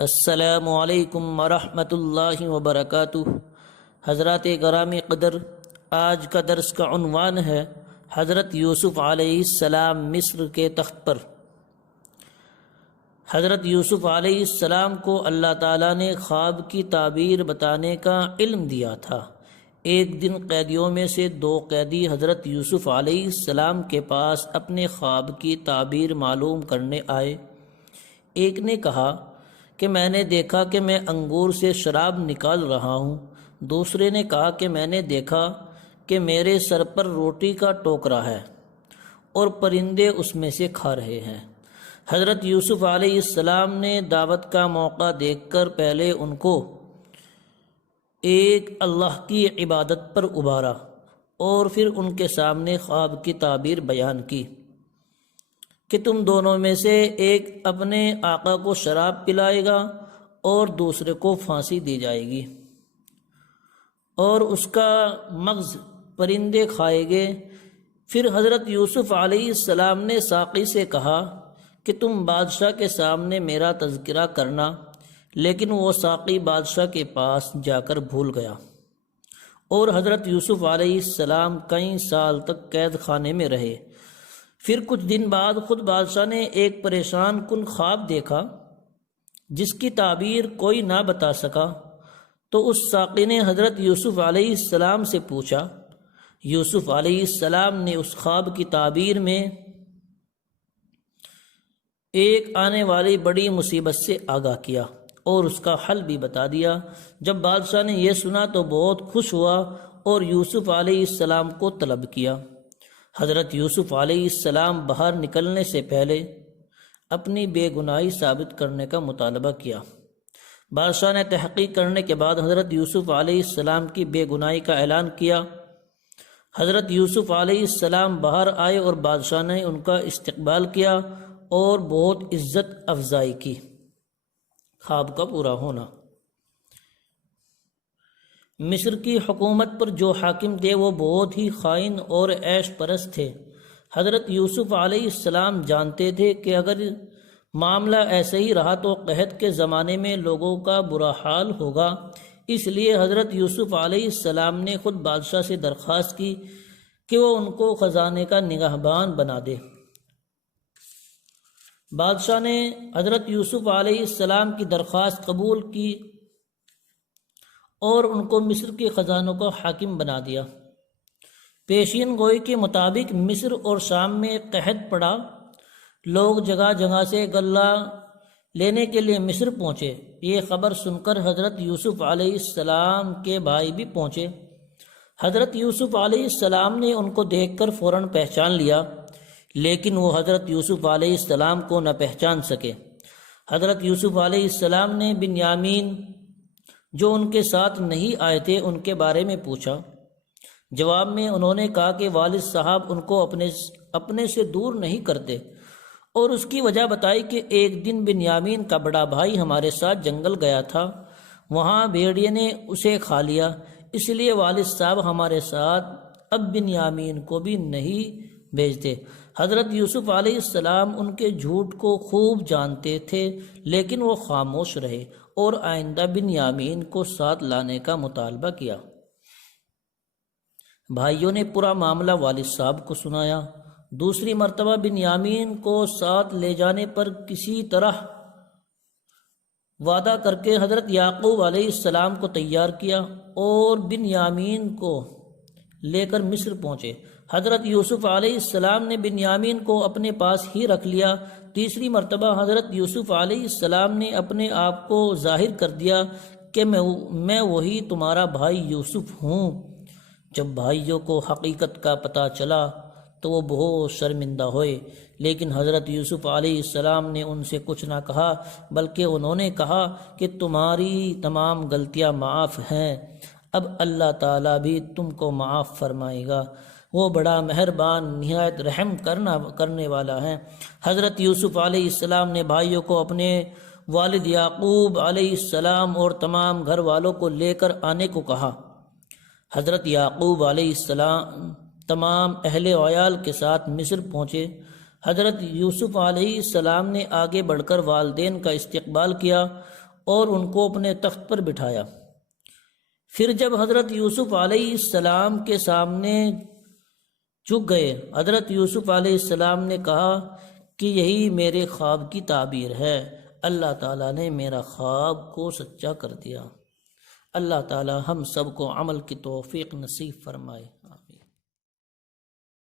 السلام علیکم ورحمۃ اللہ وبرکاتہ۔ حضرات گرامی قدر، آج کا درس کا عنوان ہے حضرت یوسف علیہ السلام مصر کے تخت پر۔ حضرت یوسف علیہ السلام کو اللہ تعالیٰ نے خواب کی تعبیر بتانے کا علم دیا تھا۔ ایک دن قیدیوں میں سے 2 قیدی حضرت یوسف علیہ السلام کے پاس اپنے خواب کی تعبیر معلوم کرنے آئے۔ ایک نے کہا کہ میں نے دیکھا کہ میں انگور سے شراب نکال رہا ہوں۔ دوسرے نے کہا کہ میں نے دیکھا کہ میرے سر پر روٹی کا ٹوکرا ہے اور پرندے اس میں سے کھا رہے ہیں۔ حضرت یوسف علیہ السلام نے دعوت کا موقع دیکھ کر پہلے ان کو ایک اللہ کی عبادت پر ابھارا اور پھر ان کے سامنے خواب کی تعبیر بیان کی کہ تم دونوں میں سے ایک اپنے آقا کو شراب پلائے گا اور دوسرے کو پھانسی دی جائے گی اور اس کا مغز پرندے کھائے گے۔ پھر حضرت یوسف علیہ السلام نے ساقی سے کہا کہ تم بادشاہ کے سامنے میرا تذکرہ کرنا، لیکن وہ ساقی بادشاہ کے پاس جا کر بھول گیا اور حضرت یوسف علیہ السلام کئی سال تک قید خانے میں رہے۔ پھر کچھ دن بعد خود بادشاہ نے ایک پریشان کن خواب دیکھا جس کی تعبیر کوئی نہ بتا سکا، تو اس ساقی نے حضرت یوسف علیہ السلام سے پوچھا۔ یوسف علیہ السلام نے اس خواب کی تعبیر میں ایک آنے والی بڑی مصیبت سے آگاہ کیا اور اس کا حل بھی بتا دیا۔ جب بادشاہ نے یہ سنا تو بہت خوش ہوا اور یوسف علیہ السلام کو طلب کیا۔ حضرت یوسف علیہ السلام باہر نکلنے سے پہلے اپنی بے گناہی ثابت کرنے کا مطالبہ کیا۔ بادشاہ نے تحقیق کرنے کے بعد حضرت یوسف علیہ السلام کی بے گناہی کا اعلان کیا۔ حضرت یوسف علیہ السلام باہر آئے اور بادشاہ نے ان کا استقبال کیا اور بہت عزت افزائی کی۔ خواب کا پورا ہونا۔ مصر کی حکومت پر جو حاکم تھے وہ بہت ہی خائن اور عیش پرست تھے۔ حضرت یوسف علیہ السلام جانتے تھے کہ اگر معاملہ ایسے ہی رہا تو قحط کے زمانے میں لوگوں کا برا حال ہوگا، اس لیے حضرت یوسف علیہ السلام نے خود بادشاہ سے درخواست کی کہ وہ ان کو خزانے کا نگہبان بنا دے۔ بادشاہ نے حضرت یوسف علیہ السلام کی درخواست قبول کی اور ان کو مصر کے خزانوں کا حاکم بنا دیا۔ پیشین گوئی کے مطابق مصر اور شام میں قحط پڑا۔ لوگ جگہ جگہ سے غلہ لینے کے لیے مصر پہنچے۔ یہ خبر سن کر حضرت یوسف علیہ السلام کے بھائی بھی پہنچے۔ حضرت یوسف علیہ السلام نے ان کو دیکھ کر فوراً پہچان لیا، لیکن وہ حضرت یوسف علیہ السلام کو نہ پہچان سکے۔ حضرت یوسف علیہ السلام نے بنیامین جو ان کے ساتھ نہیں آئے تھے ان کے بارے میں پوچھا۔ جواب میں انہوں نے کہا کہ والد صاحب ان کو اپنے سے دور نہیں کرتے، اور اس کی وجہ بتائی کہ ایک دن بنیامین کا بڑا بھائی ہمارے ساتھ جنگل گیا تھا، وہاں بھیڑیے نے اسے کھا لیا، اس لیے والد صاحب ہمارے ساتھ اب بنیامین کو بھی نہیں بھیجتے۔ حضرت یوسف علیہ السلام ان کے جھوٹ کو خوب جانتے تھے، لیکن وہ خاموش رہے اور آئندہ بنیامین کو ساتھ لانے کا مطالبہ کیا۔ بھائیوں نے پورا معاملہ والد صاحب کو سنایا۔ دوسری مرتبہ بنیامین کو ساتھ لے جانے پر کسی طرح وعدہ کر کے حضرت یعقوب علیہ السلام کو تیار کیا اور بنیامین کو لے کر مصر پہنچے۔ حضرت یوسف علیہ السلام نے بنیامین کو اپنے پاس ہی رکھ لیا۔ تیسری مرتبہ حضرت یوسف علیہ السلام نے اپنے آپ کو ظاہر کر دیا کہ میں وہی تمہارا بھائی یوسف ہوں۔ جب بھائیوں کو حقیقت کا پتہ چلا تو وہ بہت شرمندہ ہوئے، لیکن حضرت یوسف علیہ السلام نے ان سے کچھ نہ کہا، بلکہ انہوں نے کہا کہ تمہاری تمام غلطیاں معاف ہیں، اب اللہ تعالیٰ بھی تم کو معاف فرمائے گا، وہ بڑا مہربان نہایت رحم کرنے والا ہے۔ حضرت یوسف علیہ السلام نے بھائیوں کو اپنے والد یعقوب علیہ السلام اور تمام گھر والوں کو لے کر آنے کو کہا۔ حضرت یعقوب علیہ السلام تمام اہل و عیال کے ساتھ مصر پہنچے۔ حضرت یوسف علیہ السلام نے آگے بڑھ کر والدین کا استقبال کیا اور ان کو اپنے تخت پر بٹھایا۔ پھر جب حضرت یوسف علیہ السلام کے سامنے جھک گئے، حضرت یوسف علیہ السلام نے کہا کہ یہی میرے خواب کی تعبیر ہے۔ اللہ تعالیٰ نے میرا خواب کو سچا کر دیا۔ اللہ تعالیٰ ہم سب کو عمل کی توفیق نصیب فرمائے۔